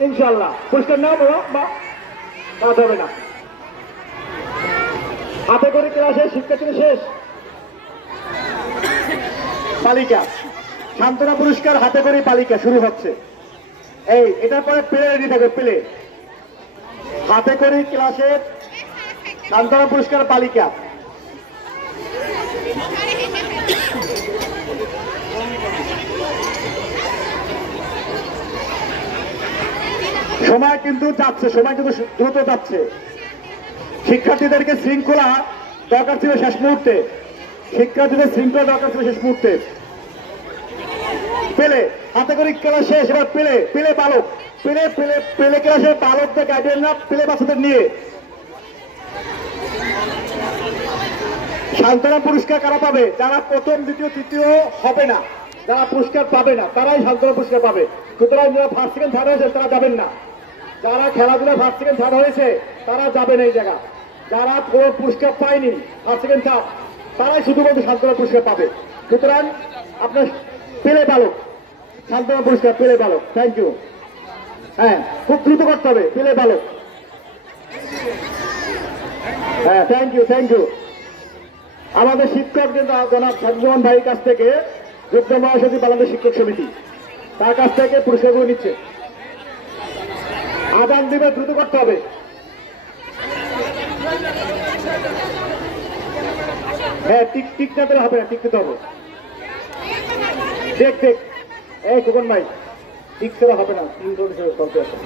ইনশাল্লাহ পরিষ্কার নাও বাবা বা কাজ না। হাতে করে ক্লাসে শিক্ষার্থী শেষ। পালিকা। সান্ত্বনা পুরস্কার হাতে করে পালিকা, শুরু হচ্ছে। এই, এটার পরে পেলে রেডি থাকে, পেলে। হাতে করে ক্লাসের সান্ত্বনা পুরস্কার পালিকা। সময় কিন্তু যাচ্ছে, সময় কিন্তু দ্রুত যাচ্ছে। শিক্ষার্থীদেরকে শৃঙ্খলা দরকার ছিল শেষ মুহূর্তে। শিক্ষার্থীদের শৃঙ্খলা দরকার ছিল শেষ মুহূর্তে। পেলে, হাতে করে খেলা শেষ, এবার পেলে পেলে বালক। পেলে পেলে পেলে ক্লাসে বালকদের গার্ডিয়ানরা পেলে বাচ্চাদের নিয়ে। সান্ত্বনা পুরস্কার কারা পাবে? যারা প্রথম, দ্বিতীয়, তৃতীয় হবে না, যারা পুরস্কার পাবে না, তারাই সান্ত্বনা পুরস্কার পাবে। সুতরাং যারা ফার্স্ট সেকেন্ড থার্ড হয়েছে, তারা যাবেন না। যারা খেলাধুলা ফার্স্ট সেকেন্ড থার্ড হয়েছে, তারা যাবেন এই জায়গা। যারা কোনো পুরস্কার পায়নি ফার্স্ট সেকেন্ড থার্ড তারাই শুধুমাত্র সান্ত্বনা পুরস্কার পাবে। সুতরাং আপনার পেলে বালক সান্ত্বনা পুরস্কার, পেলে বালক থ্যাংক ইউ হ্যাঁ খুব দ্রুত করতে হবে, পেলে বালক হ্যাঁ থ্যাংক ইউ থ্যাংক ইউ আমাদের শিক্ষক কিন্তু জনাব সাজুমান ভাইয়ের কাছ থেকে যুদ্ধ মহাসচিব বাংলাদেশ শিক্ষক সমিতি, তার কাছ থেকে পুরস্কারগুলো নিচ্ছে। আদান দিবে, দ্রুত করতে হবে। হ্যাঁ টিক টিক না হবে না টিক দিতে হবে। দেখ দেখ। এই খোকন ভাই টিক করে হবে না, তিন চলতে আছে।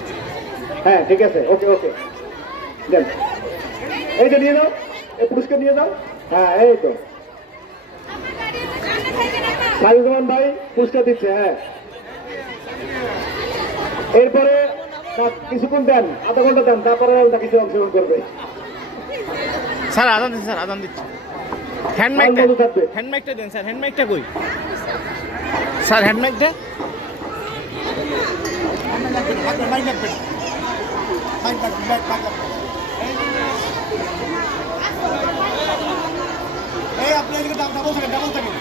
হ্যাঁ ঠিক আছে, ওকে ওকে। দেন। এই যে নিয়ে যাও এই পুরস্কার নিয়ে যাও। হ্যাঁ এই তো। সাইজুমান ভাই পুরস্কার দিচ্ছে হ্যাঁ। এরপরে তা- কিছুক্ষণ দেন আধা ঘণ্টা দেন তারপরে ওটা কিছু অংশগ্রহণ করবে। স্যার আদান দিন স্যার আদান দিচ্ছি। হ্যান্ড মাইকটা বন্ধ থাকবে। হ্যান্ড মাইকটা দেন স্যার হ্যান্ড মাইকটা কই? স্যার হ্যান্ড মাইকটা এই আপনি ডাবল থাকেন ডাবল থাকেন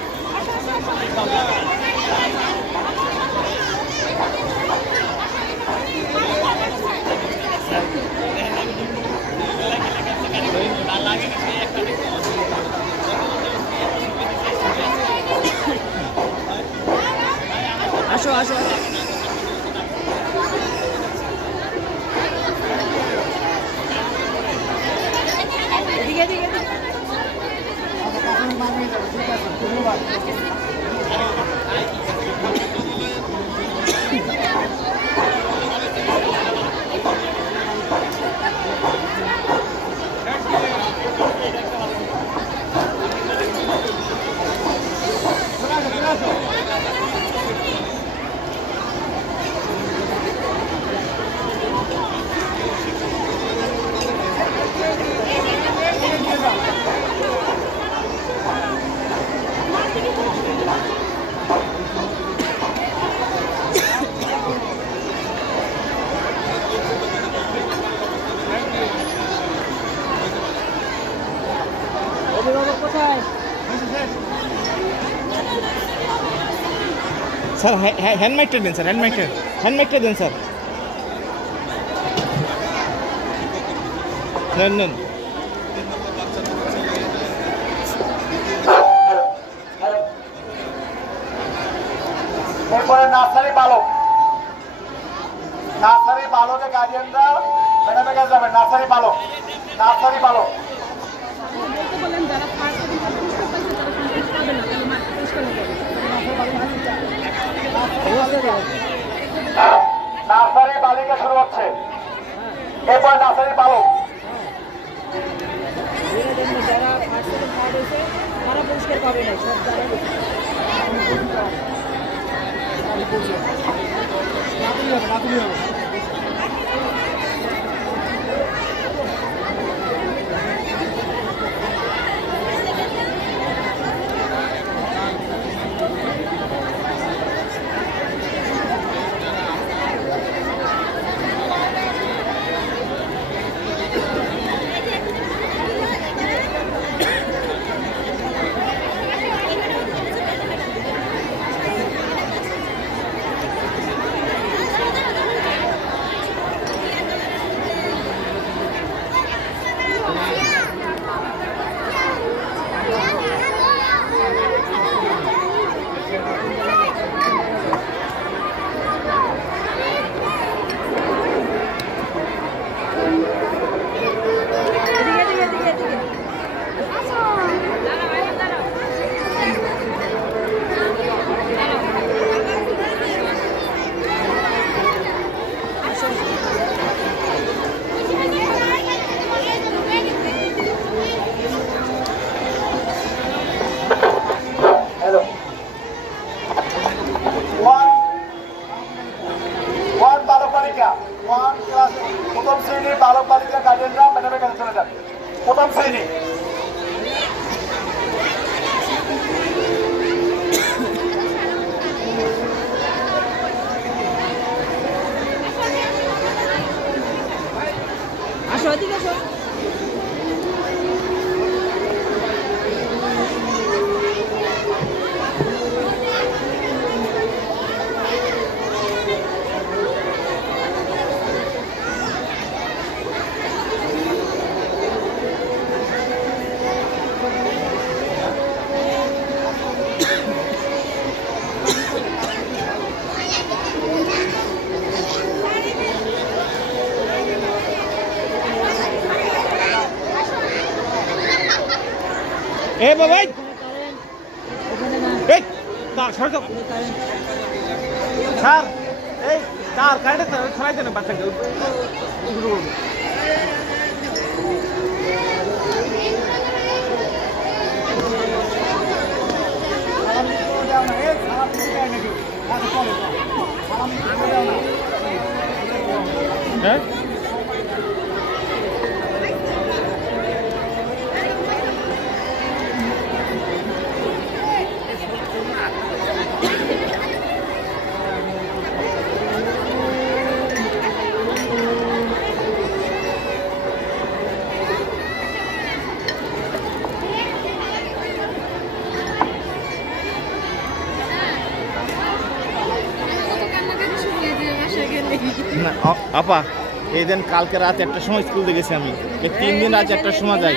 আসো আসো স্যার হ্যান্ড মাইকটা দেন স্যার হ্যান্ড মাইকটা হ্যান্ড মাইকটা দেন স্যার নেন নেন এরপরে নার্সারি বালক নার্সারি বালকের গার্ডিয়ানরা ম্যাডামের কাছে যাবেন নার্সারি বালক নার্সারি বালক বলেন যারা ফার্স্ট পুরস্কার পাইছে তারা সন্তুষ্ট হবে না তাহলে মাত্র পুরস্কার হবে নার্সারি বালিকা শুরু হচ্ছে। এরপরে নার্সারি হয়েছে তারা পুরস্কার পাবে না সব যারা প্রথম শ্রেণির বালক বালিকা গার্জেনরা ম্যাডামের কাছে চলে প্রথম শ্রেণি। আসো ঠিক আসো। এ বাবা এই! তার সরে যাও। স্যার এই তার কারেন্টে সরাই দেন বাচ্চাকে হ্যাঁ না, আপা এই দিন কালকে রাত একটা সময় স্কুল দেখেছি আমি। এই তিন দিন রাত একটার সময় যাই।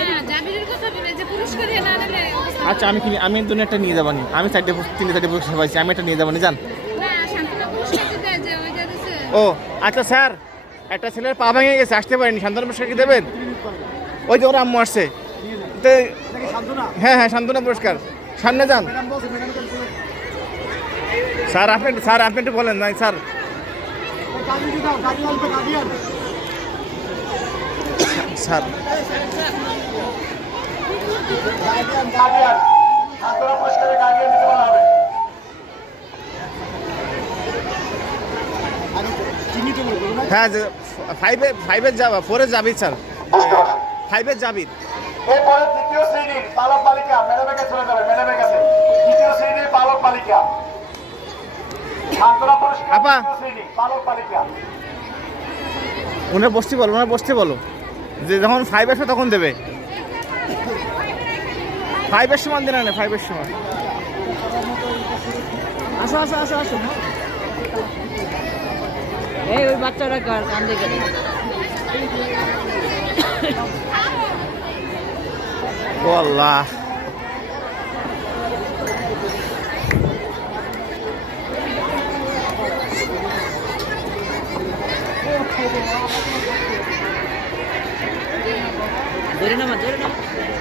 আচ্ছা আমি কিনি আমি দুটো একটা নিয়ে যাবানি। আমি চারটে তিনটে চারটে পুরস্কার পাইছি আমি একটা নিয়ে যাবানি, জান। ও আচ্ছা স্যার, একটা ছেলের পা ভেঙে গেছে, আসতে পারেনি। শান্তনা পুরস্কার কি দেবেন? ওই যে ওর আম্মু আসছে। হ্যাঁ হ্যাঁ শান্তনা পুরস্কার। সামনে যান। স্যার, আপনি স্যার, আপনি একটু বলেন, নাই, স্যার। স্যার। হ্যাঁ ফাইভে ফাইভের যাবা ফোরে যাবি স্যার। ফাইভের যাবি। এরপরে দ্বিতীয় শ্রেণির বালক বালিকা ম্যাডামের কাছে চলে যাবে ম্যাডামের কাছে। শ্রেণির বালক বালিকা। আপা। ওনার বসতে বলো ওনার বসতে বলো। যে যখন ফাইভ আসবে তখন দেবে। ফাইভের সময় দিন না ফাইভের সময় আসো আসো আসো আসো। এই ওই বাচ্চারা কার কান্দে গেলে। ও আল্লাহ ধরে নামা ধরে নামা